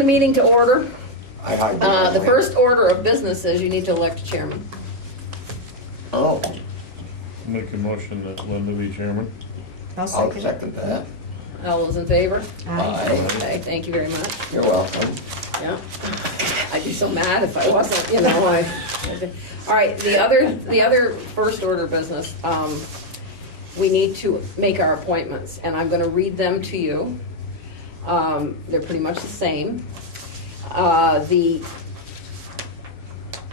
the meeting to order. I The first order of business is you need to elect a chairman. Oh, Make a motion that Linda be chairman. I'll second that. All those in favor? Aye. Okay, thank you very much. You're welcome. Yeah. I'd be so mad if I wasn't, you know, all right, the other first order of business, we need to make our appointments, and I'm gonna read them to you. They're pretty much the same.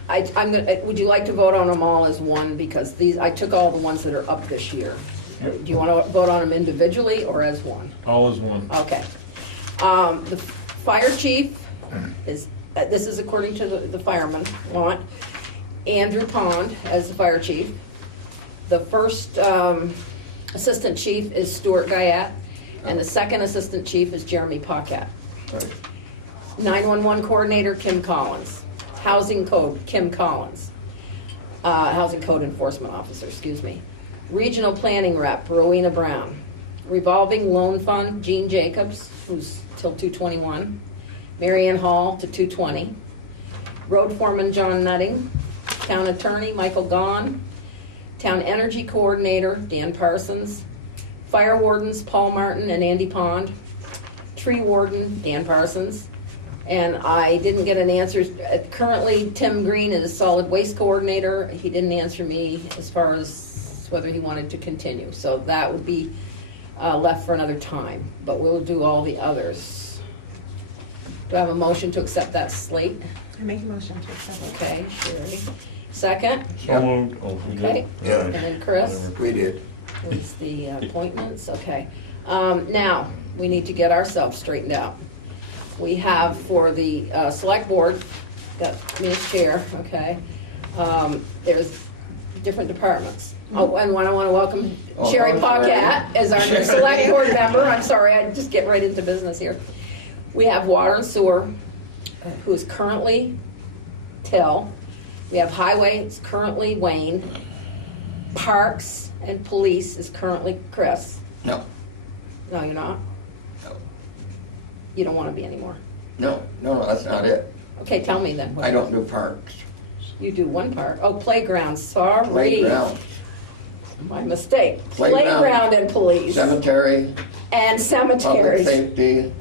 Would you like to vote on them all as one? Because I took all the ones that are up this year. Yep. Do you want to vote on them individually or as one? All is one. Okay. The fire chief is, this is according to the fireman want, Andrew Pond as the fire chief. The first assistant chief is Stuart Guyat, and the second assistant chief is Jeremy Paquette. Right. 911 coordinator, Kim Collins. Housing code, Kim Collins. Housing code enforcement officer, excuse me. Regional planning rep, Rowena Brown. Revolving loan fund, Jean Jacobs, who's till 221. Marianne Hall to 220. Road foreman, John Nutting. Town attorney, Michael Gahn. Town energy coordinator, Dan Parsons. Fire wardens, Paul Martin and Andy Pond. Tree warden, Dan Parsons. And I didn't get an answer. Currently, Tim Green is solid waste coordinator. He didn't answer me as far as whether he wanted to continue. So that would be left for another time. But we'll do all the others. Do I have a motion to accept that slate? I make a motion to accept it. Okay, Sherry. Second? So Yep. moved. Oh, we did? Okay. Yeah. And then Chris? We did. Is the appointments, okay. Now, we need to get ourselves straightened out. We have for the select board, got me as chair, okay. There's different departments. Oh, and I want to welcome Oh, Sherry Sherry. Paquette as our new select board member. I'm sorry, I just get right into business here. We have water and sewer, who is currently Till. We have highway, it's currently Wayne. Parks and police is currently Chris. No, No, you're not? no, You don't want to be anymore. no, that's not it. Okay, tell me then. I don't do parks. You do one part. Oh, playground, sorry. Playground, My mistake. Playground. Playground and police. cemetery, And public cemeteries. safety,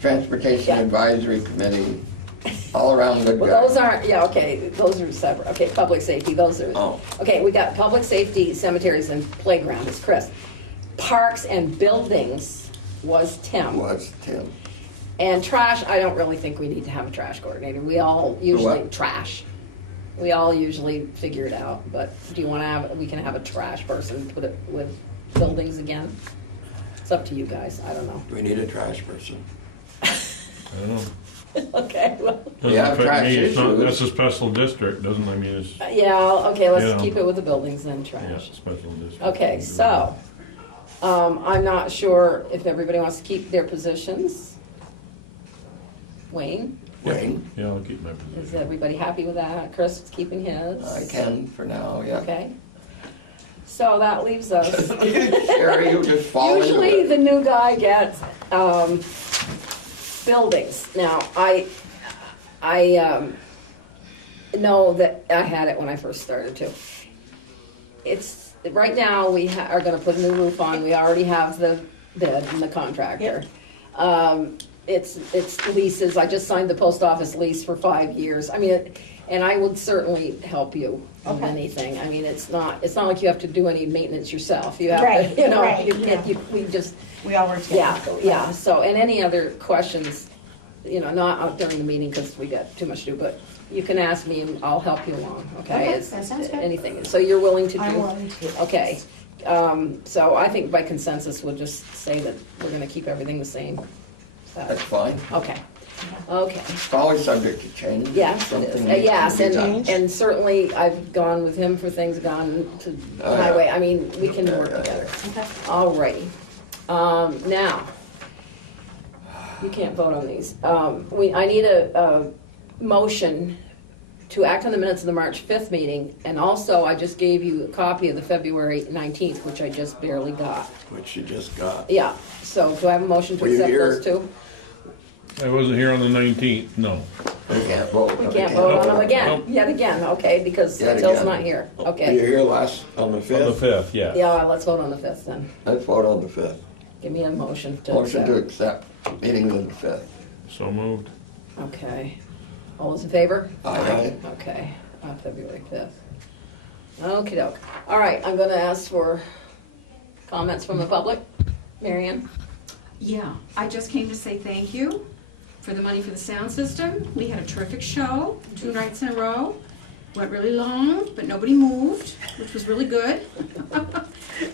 transportation Yeah. advisory committee, all around good Well, guy. those aren't, yeah, okay, those are separate. Okay, public safety, those are. Oh. Okay, we got public safety, cemeteries, and playground is Chris. Parks and buildings was Tim. Was Tim. And trash, I don't really think we need to have a trash coordinator. We all usually, what? trash. We all usually figure it out, but do you want to have, we can have a trash person, put it with buildings again? It's up to you guys, I don't know. Do we need a trash person? I don't know. Okay, well, We Doesn't have affect trash me. It's not- issues. That's a special district, doesn't, I mean, it's, yeah, okay, let's Yeah. keep it with the buildings then, yeah, trash. special district. Okay, so, I'm not sure if everybody wants to keep their positions. Wayne, Wayne, Yeah, I'll keep my is position. everybody happy with that? Chris is keeping his? I can for now, yeah. Okay. So that leaves us. Sherry, you just fall into Usually it. the new guy gets buildings. Now, I know that I had it when I first started too. It's, right now, we are gonna put a new roof on. We already have the bid and the contractor. It's leases. I just signed the post office lease for 5 years. I mean, and I would certainly help you in Okay. anything. I mean, it's not like you have to do any maintenance yourself. You have Right, to, you know, right, you can't, yeah. we just, We all work yeah, together. yeah. So, and any other questions, you know, not out during the meeting because we got too much to do, but you can ask me and I'll help you along, okay? Okay, It's- that sounds good. Anything. So you're willing to do? I'm willing to. Okay. So I think by consensus, we'll just say that we're gonna keep everything the same. That's fine. Okay, okay. It's always subject to change. Yes, it Something is. needs to Yes, be done. and certainly I've gone with him for things, gone to Oh, yeah. highway. I mean, we can Yeah, work yeah, together. Okay. Alrighty. Now, you can't vote on these. I need a motion to act on the minutes of the March 5th meeting, and also I just gave you a copy of the February 19th, which I just barely got. Which you just got. Yeah, so do I have a motion to Were you accept here? those two? I wasn't here on the 19th, no. We can't vote. We can't vote on them again, Nope. yet again, okay, because Yet Till's again. not here, Were you okay. here last, on the On the 5th? 5th, yeah. Yeah, let's vote on the 5th then. Let's vote on the 5th. Give me a motion to Motion to accept. accept meeting of the 5th. So moved. Okay. All those in favor? Aye. Okay, February 5th. Okey doke. All right, I'm gonna ask for comments from the public. Marion? Yeah, I just came to say thank you for the money for the sound system. We had a terrific show, 2 nights in a row. Went really long, but nobody moved, which was really good.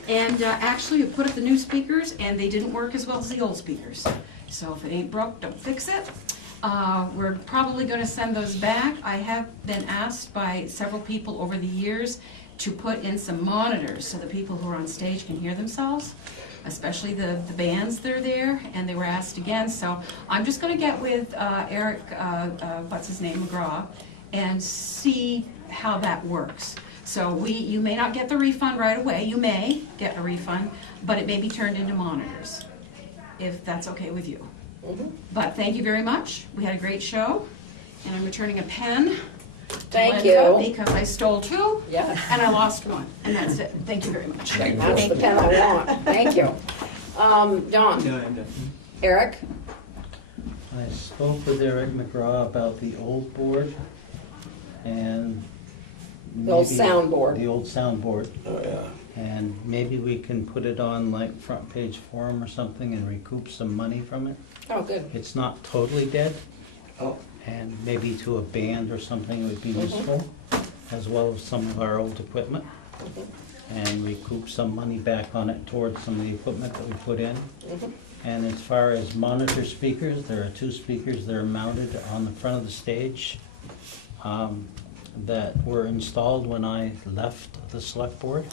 And actually, we put up the new speakers, and they didn't work as well as the old speakers. So if it ain't broke, don't fix it. We're probably going to send those back. I have been asked by several people over the years to put in some monitors so the people who are on stage can hear themselves, especially the bands that are there, and they were asked again. So I'm just going to get with Eric, what's his name, McGraw, and see how that works. So you may not get the refund right away. You may get a refund, but it may be turned into monitors, if that's okay with you. But thank you very much. We had a great show, and I'm returning a pen. Thank Linda, you. because I stole 2, Yes. and I lost 1, and that's it. Thank you very much. Thank you. That's the pen I want. Thank you. John? Eric? I spoke with Eric McGraw about the old board and The old maybe- soundboard. The old soundboard, Oh, yeah. and maybe we can put it on like front page forum or something and recoup some money from it. Oh, good. It's not totally dead, Oh, and maybe to a band or something would be Mhm. useful, as well as some of our old equipment, and recoup some money back on it towards some of the equipment that we put in. Mhm. And as far as monitor speakers, there are 2 speakers that are mounted on the front of the stage that were installed when I left the select board.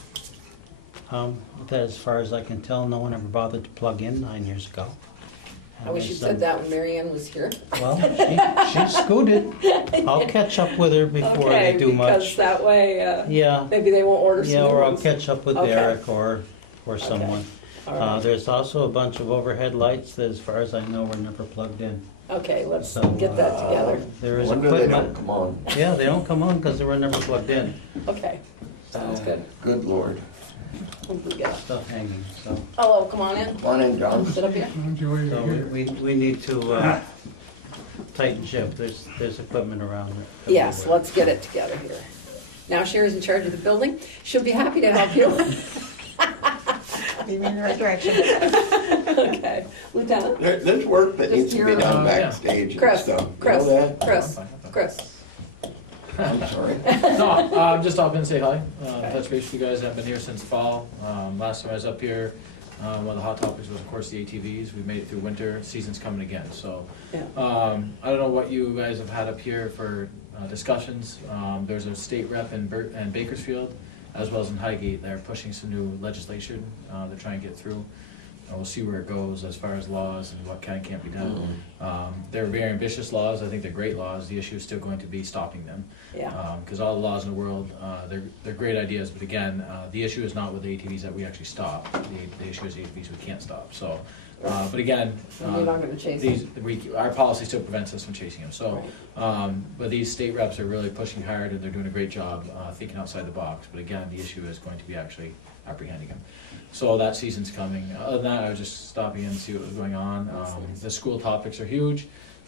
That, as far as I can tell, no one ever bothered to plug in 9 years ago. I wish you said that when Marianne was here. Well, she scooted. I'll catch up with her before Okay, they do because much. that way, Yeah, maybe they won't order some yeah, new or I'll ones. catch up with Okay. Derek or someone. All right. There's also a bunch of overhead lights that, as far as I know, were never plugged in. Okay, let's So, get that together. There is wonder they don't equipment. come on. Yeah, they don't come on because they were never plugged in. Okay, sounds good. Good Lord. What do we got? Stuff hanging, so. Hello, come on in. Come on in, John. Sit up here. So we need to tighten ship. There's equipment around it. Yes, let's get it together here. Now Sherry's in charge of the building. She'll be happy to help you. Lead me in the right direction. Okay. Lieutenant? There's work that needs to be Just done your- backstage and Chris, stuff. You Chris, know that? Chris. I'm sorry. No, just stop in and say hi. Touch base with you guys. I've been here since fall. Last time I was up here, one of the hot topics was, of course, the ATVs. We made it through winter. Season's coming again. So Yeah. I don't know what you guys have had up here for discussions. There's a state rep in Bakersfield, as well as in Highgate. They're pushing some new legislation to try and get through. We'll see where it goes as far as laws and what can and can't be done. They're very ambitious laws. I think they're great laws. The issue is still going to be stopping them. Yeah. Because all the laws in the world, they're great ideas, but again, the issue is not with the ATVs that we actually stop. The issue is ATVs we can't stop. So, but again, And you're not gonna chase them. our policy still prevents us from chasing them. So, but these state reps are really pushing hard, and they're doing a great job thinking outside the box. But again, the issue is going to be actually apprehending them. So that season's coming. Other than that, I was just stopping in to see what was going on. The school topics are huge.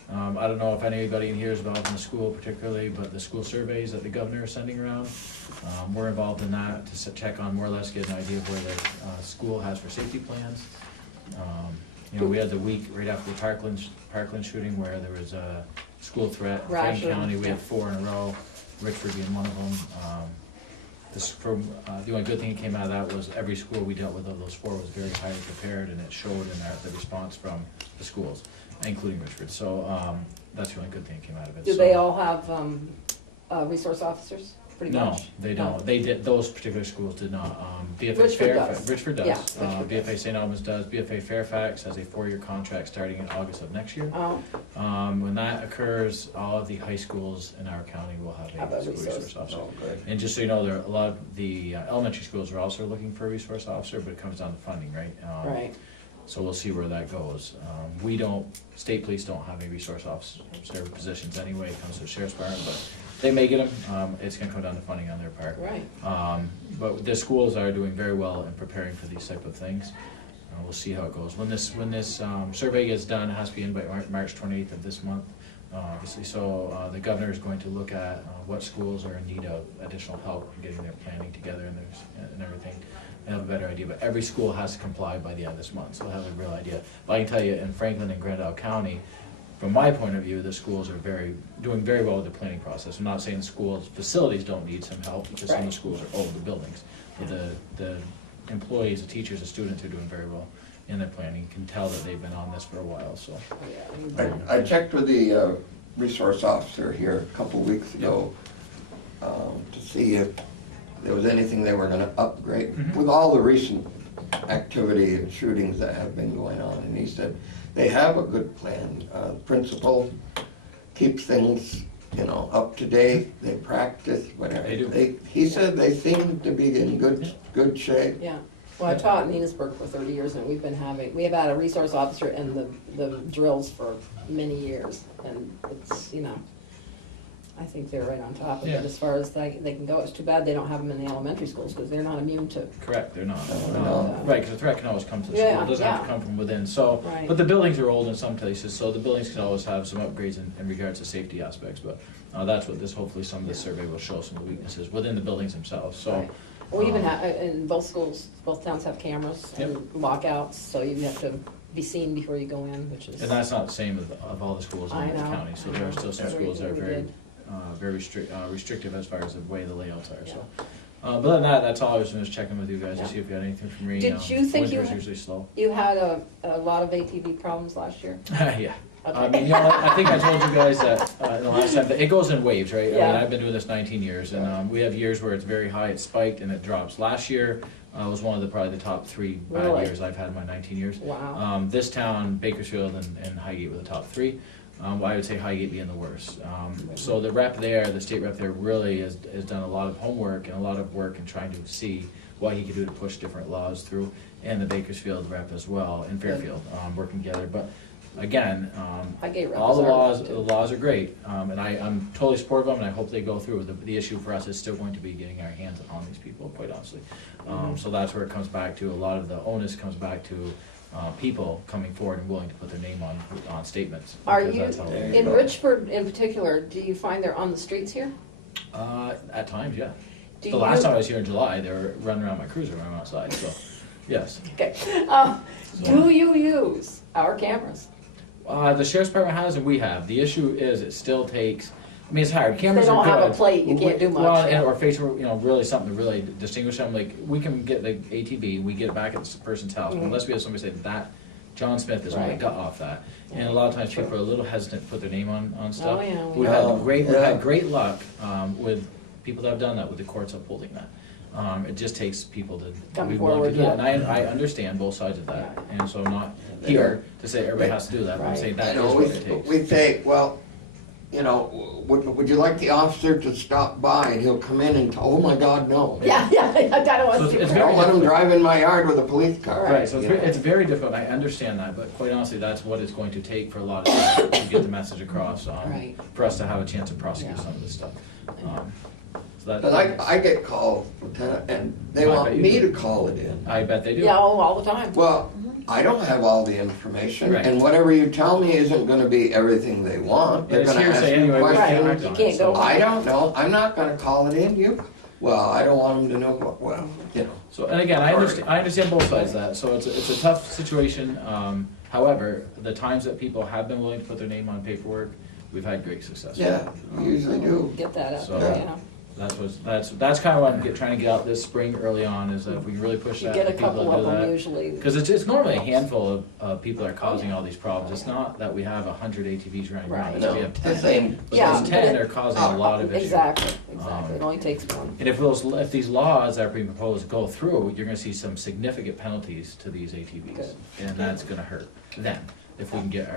I don't know if anybody in here is involved in the school particularly, but the school surveys that the governor is sending around, we're involved in that to check on more or less, get an idea of where the school has for safety plans. We had the week right after the Parkland shooting where there was a school threat in Franklin Ration, County. We yeah. had 4 in a row, Richford being one of them. The only good thing that came out of that was every school we dealt with of those 4 was very highly prepared, and it showed in the response from the schools, including Richford. So that's the only good thing that came out of it. Do So- they all have resource officers, pretty No, much? they don't. They did, those particular schools did not. BFA Richford Fairfax, does. Richford does. Yeah, Richford BFA does. St. Albans does. BFA Fairfax has a 4-year contract starting in August of next year. Oh, When that occurs, all of the high schools in our county will have Have a a school resource. resource officer. Oh, good. And just so you know, there are a lot of the elementary schools are also looking for a resource officer, but it comes down to funding, right? right. So we'll see where that goes. We don't, state police don't have any resource officer positions anyway, it comes to the sheriff's department, but they may get them. It's gonna come down to funding on their part. Right. But the schools are doing very well in preparing for these type of things. We'll see how it goes. When this survey gets done, it has to be in by March 28th of this month, obviously. So the governor is going to look at what schools are in need of additional help in getting their planning together and everything, and have a better idea. But every school has to comply by the end of this month, so they'll have a real idea. But I can tell you, in Franklin and Grand Isle County, from my point of view, the schools are doing very well with the planning process. I'm not saying the schools' facilities don't need some help, because some of the schools are old, the buildings. But the employees, the teachers, the students are doing very well in their planning. You can tell that they've been on this for a while, so. I checked with the resource officer here a couple weeks ago to see if there was anything they were gonna upgrade with all the recent activity and shootings that have been going on. And he said they have a good plan. Principal keeps things, up to date. They practice, whatever. They do. He said they seem to be in good shape. Yeah. Well, I taught in Enosburg for 30 years, and we have had a resource officer in the drills for many years, and it's, I think they're right on top of it Yeah. as far as they can go. It's too bad they don't have them in the elementary schools, because they're not immune to. Correct, they're not. No. Right, because the threat can always come to the Yeah, school, it doesn't have to yeah. come from within, so. Right. But the buildings are old in some places, so the buildings can always have some upgrades in regards to safety aspects, but that's what hopefully some of this survey will show, some of the weaknesses within the buildings themselves, so. Right. We even have, in both schools, both towns have cameras and lockouts, so you have to be seen before you go in, which is. And that's not the same of all the schools I in the know, county, so I there are know. still some Very- schools that are very very good. restrictive as far as the way the layouts are, so. But other than that, that's all I was just checking with you guys to see if you had anything from me. Did you think you Winter's had- usually slow. You had a lot of ATV problems last year? Yeah. I Okay. mean, I think I told you guys that in the last time, that it goes in waves, right? I Yeah. mean, I've been doing this 19 years, and we have years where it's very high, it spiked, and it drops. Last year was one of probably the top 3 bad Really? years I've had in my 19 years. Wow. This town, Bakersfield and Highgate were the top 3. I would say Highgate being the worst. So the rep there, the state rep there, really has done a lot of homework and a lot of work in trying to see what he could do to push different laws through, and the Bakersfield rep as well, and Fairfield, working together. But again, Highgate rep all the is our laws, rep, too. the laws are great, and I'm totally supportive of them, and I hope they go through. The issue for us is still going to be getting our hands on these people, quite honestly. So that's where it comes back to. A lot of the onus comes back to people coming forward and willing to put their name on statements. Are because you, that's how they- in Richford in particular, do you find they're on the streets here? At times, yeah. Do The last you- time I was here in July, they were running around my cruiser when I'm outside, so, yes. Okay. Do you use our cameras? The sheriff's department has and we have. The issue is it still takes, I mean, it's hard. They Cameras don't are good. have a plate, you can't do much. Well, yeah. or facial, really something to really distinguish them. Like, we can get the ATV, we get it back at the person's house, but unless we have somebody say that John Smith is the one that Right. got off that. And a lot of times people are a little hesitant to put their name on stuff. Oh, yeah. We've had great luck with people that have done that, with the courts upholding that. It just takes people to Come be willing to forward, do it. yeah. And I understand both sides of that. And so I'm not here to say everybody has to do that, but I'm saying that is what it takes. We say, well, would you like the officer to stop by, and he'll come in and, oh my God, no. Yeah, I don't want So to. it's Don't let him drive in my yard with a police car. Right, so you know. it's very difficult, I understand that, but quite honestly, that's what it's going to take for a lot of people to get the message across, Right. for us to have a chance to prosecute Yeah. some of this stuff. So that, But I get calls, Lieutenant, and they I want bet you me do. to call it in. I bet they do. Yeah, all the time. Well, I don't have all the information, Right. and whatever you tell me isn't gonna be everything they want. They're It's gonna ask hearsay you anyway, we Right, can't questions. act you on can't it, so. go- I don't know, I'm not gonna call it in, well, I don't want them to know So, and again, I understand both sides of that, so it's a tough situation. However, the times that people have been willing to put their name on paperwork, we've had great success. Yeah, we usually do. Get that out So- there, yeah. That's kind of what I'm trying to get out this spring early on, is that if we can really push You that get a for people couple to of do them that. usually. Because it's normally a handful of people that are causing all these problems. It's not that we have 100 ATVs running around, Right. it's we No, have the 10. same. But Yeah, those 10 but are causing a lot of issues. Exactly. Um, It only takes one. And if these laws that are being proposed go through, you're gonna see some significant penalties to these ATVs. Good. And that's gonna hurt them. if we can get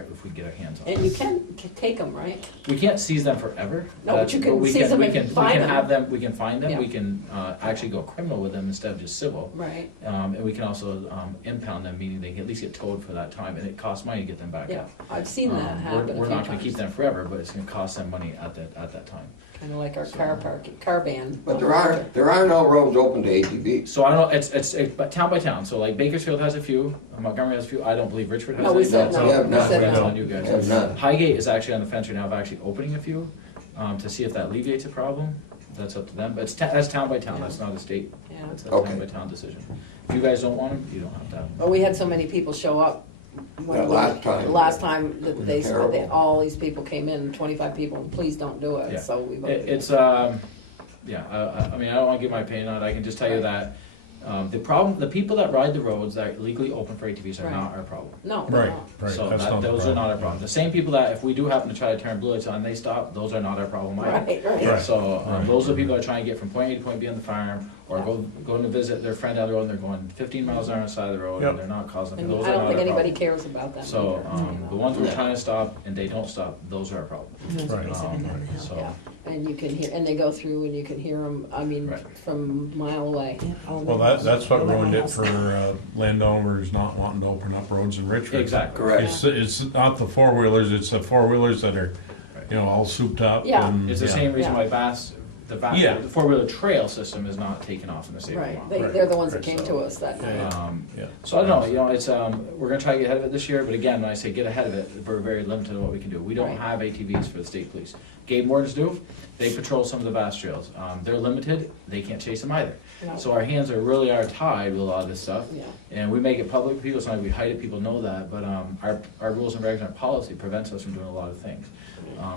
our hands on them. And you can take them, right? We can't seize them forever. No, but you can we seize them we and can, find we can them. have them. We can find them. Yeah. We can actually go criminal with them instead of just civil. Right. And we can also impound them, meaning they can at least get towed for that time, and it costs money to get them back Yeah, up. I've seen that happen We're a few not going to keep times. them forever, but it's going to cost them money at that time. Kind of like our car ban. But there are no roads open to ATVs. So I don't know. It's but town by town. So like Bakersfield has a few, Montgomery has a few. I don't believe Richford has. No, we any. said no. We have We none. said That's no. on you guys. We have none. Highgate is actually on the fence right now of actually opening a few to see if that alleviates a problem. That's up to them. But that's town by town. Yeah. That's not a state. Yeah. That's a Okay. town by town decision. If you guys don't want them, you don't have to have them. Well, we had so many people show up. That last time. The last time that was they terrible. all these people came in, 25 people, and please don't do it, Yeah. so we voted. It's yeah. I mean, I don't want to give my opinion on it. I can just tell you that the people that ride the roads that are legally open for ATVs are Right. not our problem. No, they're Right, not. right, So that's not the those are problem. not our problem. The same people that if we do happen to try to turn blue lights on, they stop. Those are not our problem either. Right, right. Right. So Right. those are people that are trying to get from point A to point B on the farm, or going to visit their friend down the road, and they're going 15 miles an hour on the side of the road, Yep. and they're not causing. And Those I are don't not think our anybody problem. cares about that. So either. the ones we're trying to stop and they don't stop, those are our problem. Right. So Yeah, and you can hear, and they go through and you can hear them, I mean, Right. from a mile away. Well, that's what ruined it for landowners not wanting to open up roads in Richford. exactly. Correct. It's not the four-wheelers, it's the four-wheelers that are, you know, all souped up. Yeah. and- It's the yeah. same reason Yeah. why Yeah. the four-wheeler trail system is not taken off in the state of Right, Vermont. they're the ones that Right, came so- to us that night. Yeah. Yeah. So I don't know, you know, it's, we're gonna try to get ahead of it this year, but again, when I say get ahead of it, we're very limited in what we can do. We don't Right. have ATVs for the state police. Game wardens do, they patrol some of the vast trails. They're limited, they can't chase them either. No. So our hands really are tied with a lot of this stuff. Yeah. And we make it public for people, it's not like we hide it, people know that, but our rules and regs and our policy prevents us from doing a lot of things.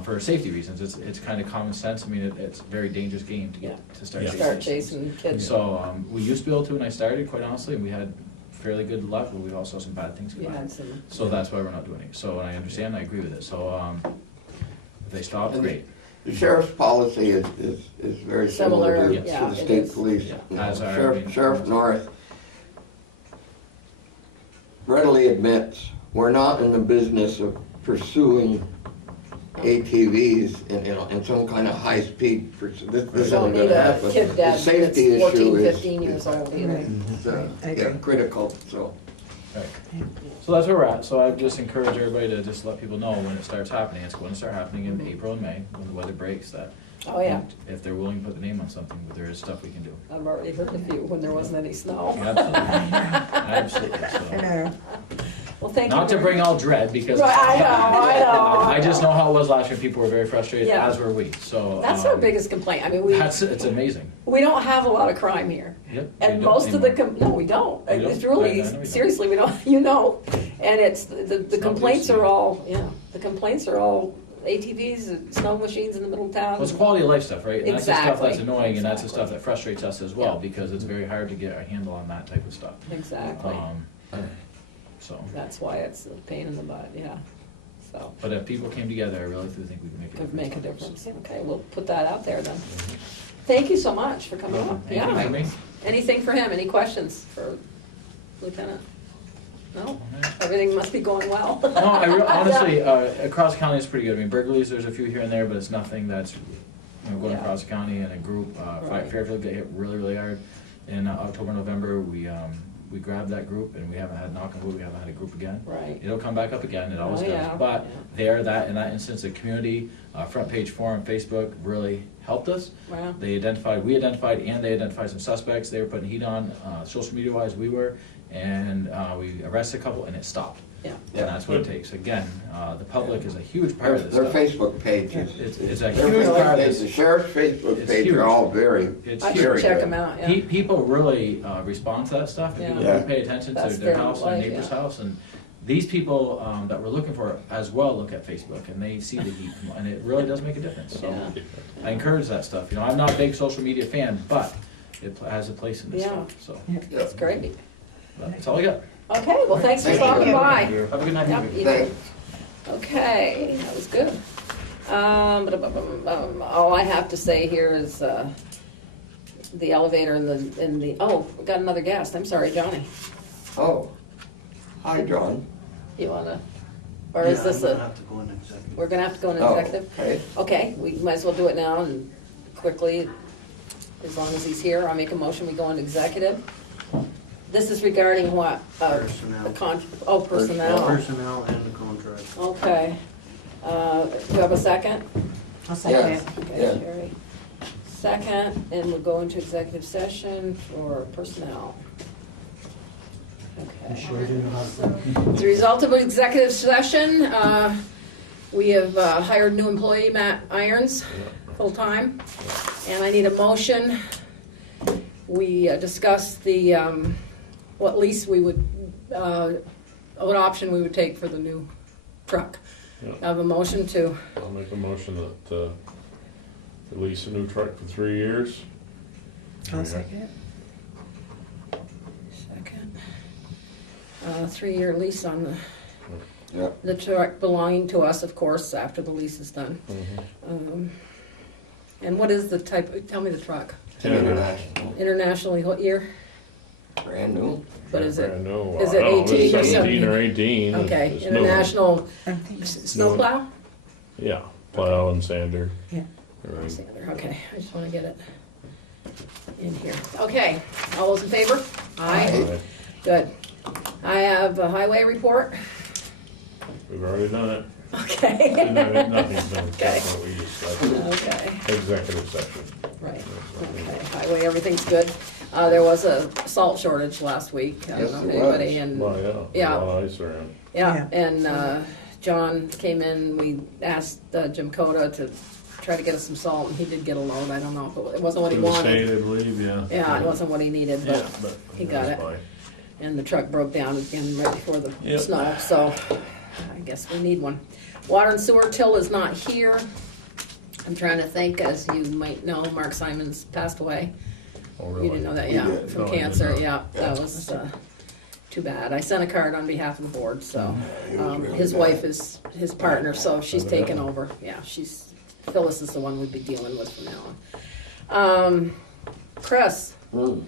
For safety reasons, it's kind of common sense, I mean, it's a very dangerous game to get, to start Yeah. chasing. Start these things. chasing kids. So, we used to be able to when I started, quite honestly, and we had fairly good luck, but we also saw some bad things You come out. had some, So that's why we're not doing it. So, and I understand, I agree with it, so, if they stop, great. The sheriff's policy is very similar Similar, to yeah, the it state is. police. Yeah, You know, as our- Sheriff North readily admits, we're not in the business of pursuing ATVs in some kind of high speed pursuit. This you isn't don't gonna need a happen. kid The dad that's safety issue 14, is 15 years old either. yeah, critical, so. Right. So that's where we're at, so I just encourage everybody to just let people know when it starts happening. It's going to start happening in April and May, when the weather breaks, that Oh, yeah, if they're willing to put the name on something, there is stuff we can do. I've already heard a few when there wasn't any snow. Absolutely, absolutely, so. Well, thank you. Not to very bring much. all dread, because. Right, I know. I just know how it was last year, people were very frustrated, Yeah. as were we, so. That's our biggest complaint. I mean, we It's amazing. don't have a lot of crime here. Yep. And we don't most of the, anymore. no, we don't. We don't? It's really, I know we don't. seriously, we don't, you know. And it's, the not complaints easy. are all, the complaints are all ATVs, and snow machines in the middle of town. Well, it's quality of life stuff, right? And that's the stuff that's Exactly. annoying, and that's the Exactly. stuff that frustrates us as well, Yeah. because it's very hard to get a handle on that type of stuff. Exactly. So, That's why it's a pain in the butt, yeah. So, but if people came together, I really do think we could make a difference. could make a difference. Okay, we'll put that out there then. Thank you so much for coming up. Anything for Yeah. me? Anything for him? Any questions for Lieutenant? No? Okay. Everything must be going well. No, honestly, across the county is pretty good. I mean, burglaries, there's a few here and there, but it's nothing that's, going Yeah. across the county in a group. Right. Fairfield got hit really, really hard. In October, November, we grabbed that group, and we haven't had, knock on wood, we haven't had a group again. Right. It'll come back up again, it always Oh, does. yeah, But yeah. there, in that instance, the community, front page forum, Facebook really helped us. Wow. We identified, and they identified some suspects. They were putting heat on, social media wise, we were, and we arrested a couple, and it stopped. Yeah. And that's what it takes. Again, the public is a huge part of this Their stuff. Facebook page is, It's a their huge Facebook part of page, the this. sheriff's Facebook It's page huge. are all very, It's I huge. should very check good. them out, yeah. People really respond to that stuff, and Yeah. people Yeah. do pay attention to That's their their house, life, their neighbor's yeah. house, and these people that we're looking for as well look at Facebook, and they see the heat, and it really does make a difference. So Yeah. I encourage that stuff. I'm not a big social media fan, but it has a place in this Yeah. stuff. So That's great. that's all I got. Okay, well, thanks for Thank stopping you. by. Have a good night. Yep, you Thanks. too. Okay, that was good. All I have to say here is the elevator in the, oh, we got another guest. I'm sorry, Johnny. Oh, hi, John. You wanna, Or is Yeah, this I'm a, gonna have to go in executive. we're gonna have to go in Oh, executive? okay. Okay, we might as well do it now and quickly, as long as he's here. I'll make a motion, we go into executive. This is regarding what? Personnel. Personnel. Personnel and the contract. Okay. Do you have a second? I'll second Yes. it. Okay, Yeah. Sherry. Second, and we'll go into executive session for personnel. You Okay. sure do know how to. As a result of an executive session, we have hired new employee, Matt Irons, full-time. And I need a motion. We discussed the, what lease we would, what option we would take for the new truck. Yeah. I have a motion to, I'll make a motion that, release a new truck for 3 years. I'll second it. second, 3-year lease on Yeah. the truck belonging to us, of course, after the lease is done. Mhm. And what is the type, tell me the truck. International, Internationally, what year? brand new. What is it? Brand new. Is I it don't know, 18 or 17 or 17? 18. Okay, It's new. international I'm thinking- snowplow? Yeah, plow and sander. Yeah. Right. Sander, okay, I just wanna get it in here. Okay, all those in favor? Aye. Right. Good. I have a highway report. We've already done it. Okay. Nothing's been, Okay. that's what we just, Okay, executive session. right, okay, highway, everything's good. There was a salt shortage last week. I Yes, don't know if there anybody was. and, Well, yeah, Yeah. a lot of ice around. yeah, and John came in, we asked Jim Coda to try to get us some salt, and he did get a load, I don't know, if it wasn't what he Through the state, wanted. I believe, yeah. Yeah, it wasn't what he needed, Yeah, but, but. he got that's it. fine. and the truck broke down again right before the Yep. snow, so I guess we need one. Water and sewer till is not here. I'm trying to think, as you might know, Mark Simons passed away. Oh, You really? didn't know that, We yeah, did. from No, I did cancer, not. yeah, that was too bad. I sent a card on behalf of the board, so, It was really his bad. wife is his partner, so she's Oh, taken yeah. over, yeah, Phyllis is the one we'd be dealing with from now on. Chris, What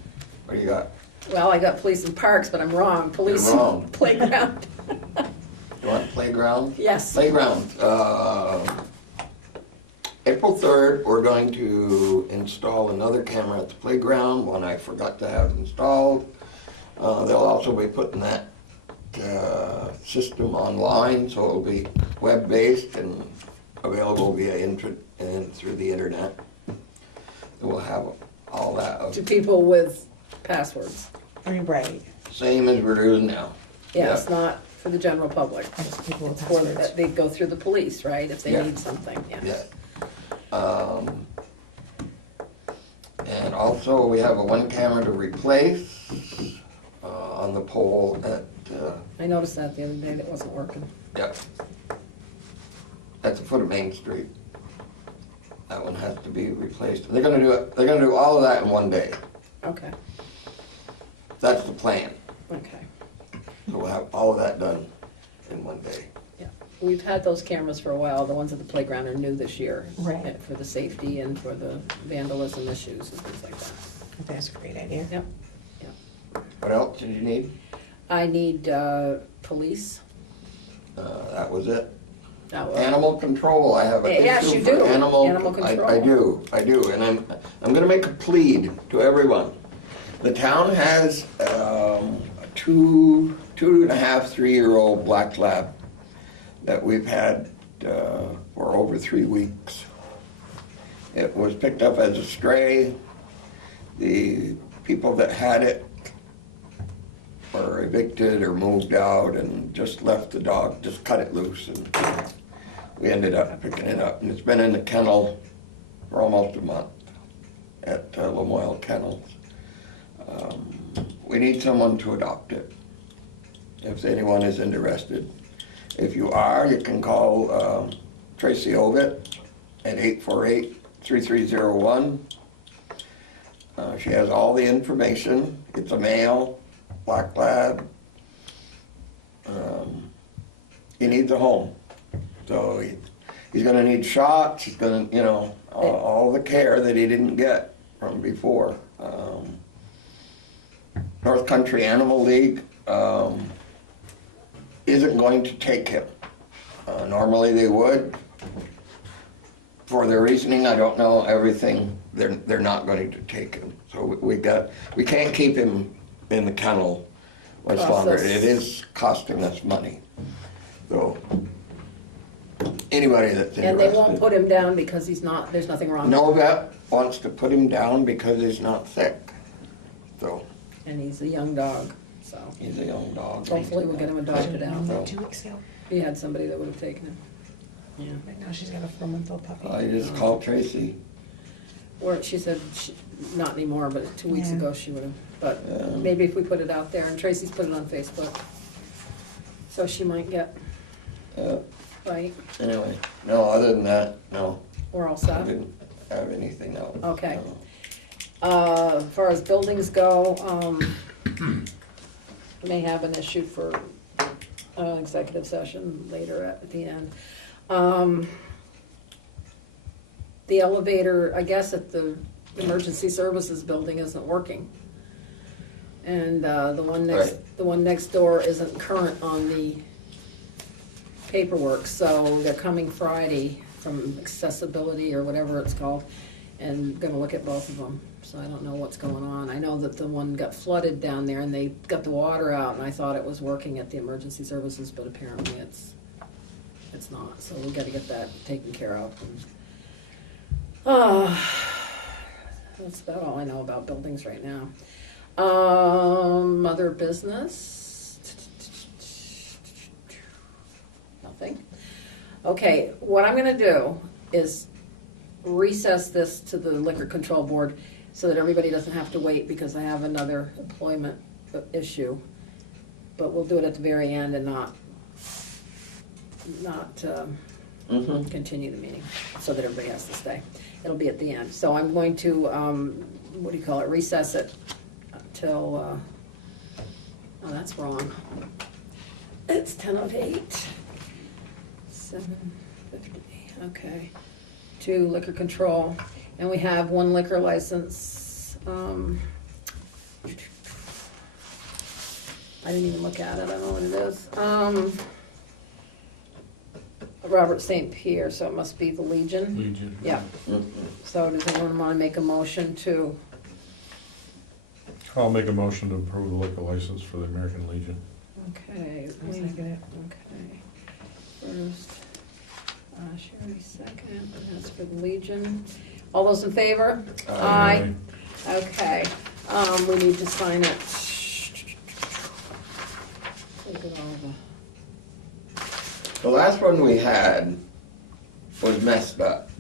do you got? well, I got police and parks, but I'm wrong, police You're wrong. playground, You want playground? yes, Playground, April 3rd, we're going to install another camera at the playground, one I forgot to have installed. They'll also be putting that system online, so it'll be web-based and available and through the internet. We'll have all that, to people with passwords. Right. same as we're doing now. Yeah, it's not for the general public. Just people with It's for, passwords. they go through the police, right, if they Yeah. need something, yeah. Yeah. And also, we have a one camera to replace on the pole at, I noticed that the other day, that wasn't working. yeah, at the foot of Main Street. That one has to be replaced. They're gonna do all of that in one day. Okay, That's the plan. okay. So we'll have all of that done in one day. We've had those cameras for a while, the ones at the playground are new this year. Right. For the safety and for the vandalism issues and things like that. That's a great idea. Yep. What else did you need? I need, police. That was it. That was- Animal control, I have a Yes, issue you for do. animal. Animal control. I do, and I'm gonna make a plea to everyone. The town has, a two and a half, 3-year-old black lab that we've had, for over 3 weeks. It was picked up as a stray. The people that had it were evicted or moved out and just left the dog, just cut it loose, and we ended up picking it up. And it's been in the kennel for almost a month at Lamoille Kennels. We need someone to adopt it, if anyone is interested. If you are, you can call Tracy Ovett at 848-3301. She has all the information. It's a male, black lab. He needs a home. So he's gonna need shots, he's gonna, all the care that he didn't get from before. North Country Animal League isn't going to take him. Normally they would. For their reasoning, I don't know everything, they're not going to take him. So we can't keep him in the kennel much Costs longer. us- It is costing us money. So, anybody that's interested. And they won't put him down because he's not, there's nothing wrong. No vet wants to put him down because he's not sick. So, And he's a young dog, so he's a young dog. hopefully we'll get him adopted out. No. 2 weeks ago. We had somebody that would have taken him. Yeah. Right now she's got a 4-month-old puppy. I just called Tracy. Or she said, not anymore, but 2 weeks Yeah. ago she would have. But Yeah. maybe if we put it out there, and Tracy's put it on Facebook, so she might get, right, Anyway, no, other than that, no. we're all I set. didn't have anything else. Okay. so. As far as buildings go, may have an issue for executive session later at the end. The elevator, I guess, at the emergency services building isn't working. And the one next door isn't current on the paperwork, so they're coming Friday from accessibility or whatever it's called, and gonna look at both of them. So I don't know what's going on. I know that the one got flooded down there and they got the water out, and I thought it was working at the emergency services, but apparently it's not. So we gotta get that taken care of. That's about all I know about buildings right now. Other business? Nothing. Okay, what I'm gonna do is recess this to the liquor control board so that everybody doesn't have to wait, because I have another employment issue. But we'll do it at the very end and not continue the meeting, so that everybody has to stay. It'll be at the end. So I'm going to, recess it till, oh, that's wrong. It's 10:08. 7:50, okay. To liquor control, and we have one liquor license. I didn't even look at it, I don't know what it is. Robert St. Pierre, so it must be the Legion. Legion. Yeah, so does anyone wanna make a motion to, I'll make a motion to approve the liquor license for the American Legion. okay. I'll second it. Okay, first, Sherry second, and that's for the Legion. All those in favor? Aye. Okay, we need to sign it. Look at all the. The last one we had was messed up.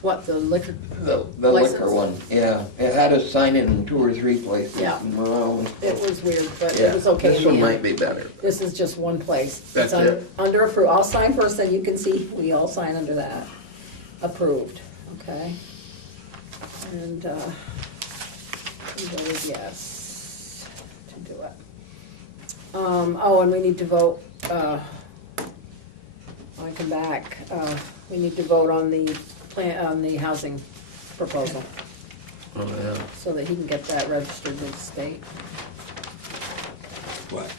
What, the liquor? The License? liquor one, yeah. It had us sign it in 2 or 3 places. Yeah. Well, It was weird, but yeah, it was okay this in one the might end. be better. This is just one place. That's It's it. Under approved, I'll sign first, then you can see, we all sign under that. Approved, okay? And, we voted yes to do it. And we need to vote, when I come back, we need to vote on the plan, on the housing proposal, Oh, yeah. so that he can get that registered with the state. What?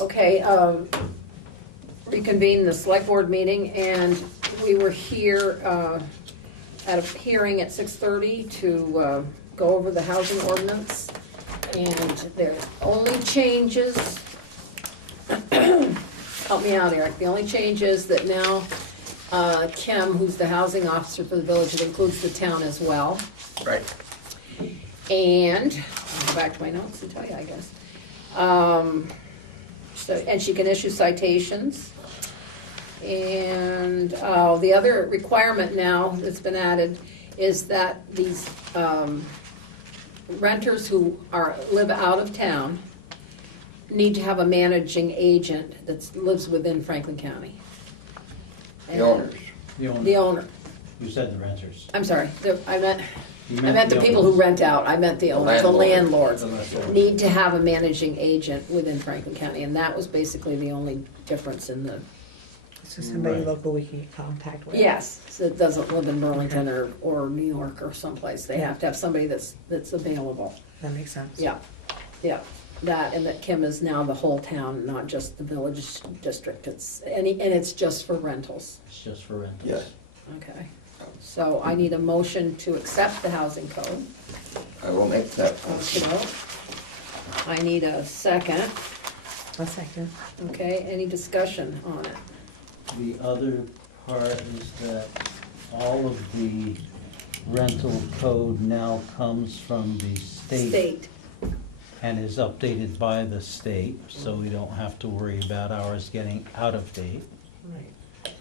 Okay, reconvene the select board meeting, and we were here at a hearing at 6:30 to go over the housing ordinance. And the only changes, help me out, Eric, the only change is that now Kim, who's the housing officer for the village, it includes the town as well. Right. And, I'll go back to my notes and tell you, I guess. And she can issue citations. And the other requirement now that's been added is that these renters who live out of town need to have a managing agent that lives within Franklin County. The owners. The owner. The owner. You said the renters. I'm sorry, I meant You the people who owners. rent out, I meant the owners, the Landlord. landlords. The lessors. Need to have a managing agent within Franklin County, and that was basically the only difference in the, So somebody Right. local we can contact with. yes, so it doesn't live in Burlington or New York or someplace. They have to have somebody that's available. That makes sense. Yeah, yeah. That, and that Kim is now the whole town, not just the village district. And it's just for rentals. It's just for rentals. Yes. Okay. So I need a motion to accept the housing code. I will make that motion. Okay. I need a second. A second. Okay, any discussion on it? The other part is that all of the rental code now comes from the state and is updated by the state, so we don't have to worry about ours getting out of date. Right.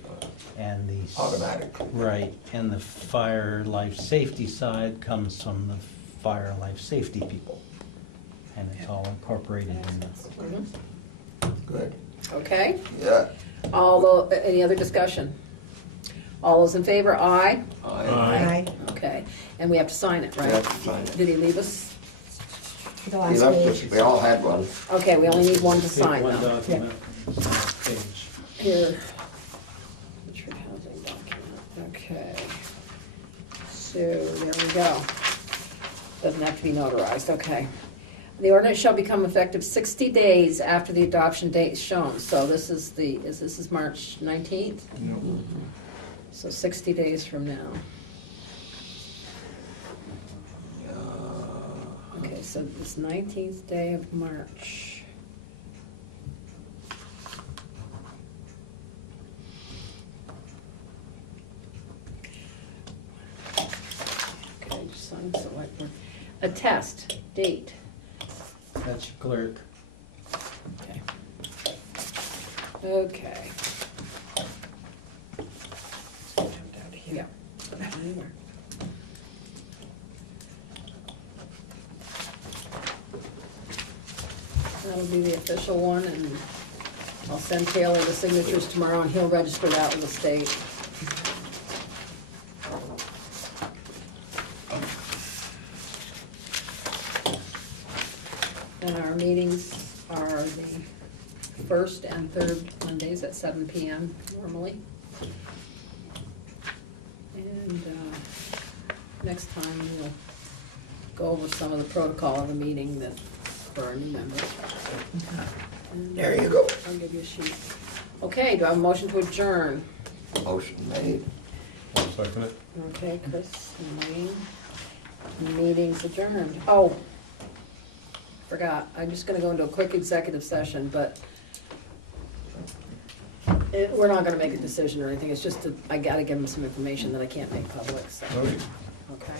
And the. Automatic. Right, and the fire life safety side comes from the fire life safety people. And it's all incorporated in the. Good. Okay, Yeah. any other discussion? All those in favor, aye? I Aye. Okay, and we have to sign it, we right? have to sign it. Did he leave us? The He last left page. us, we all had one. Okay, we only need one to sign One though. document, page. Here. Richford housing document, okay. So, there we go. Doesn't have to be notarized, okay. The ordinance shall become effective 60 days after the adoption date shown. So this is March 19th? So 60 days from now. Okay, so this 19th day of March. Okay, just sign select board. Attest, date. That's your clerk. Okay. Okay. Yeah. That'll be the official one, and I'll send Taylor the signatures tomorrow, and he'll register that with the state. And our meetings are the first and third Mondays at 7 PM normally. And next time we'll go over some of the protocol of the meeting that, for our new members. And There you go. I'll give you a sheet. Okay, do I have a motion to adjourn? Motion made. I'll second it. Okay, Chris and Wayne. Meeting's adjourned. Oh, forgot, I'm just gonna go into a quick executive session, but we're not gonna make a decision or anything, it's just that I gotta give them some information that I can't make public, so, Okay. okay.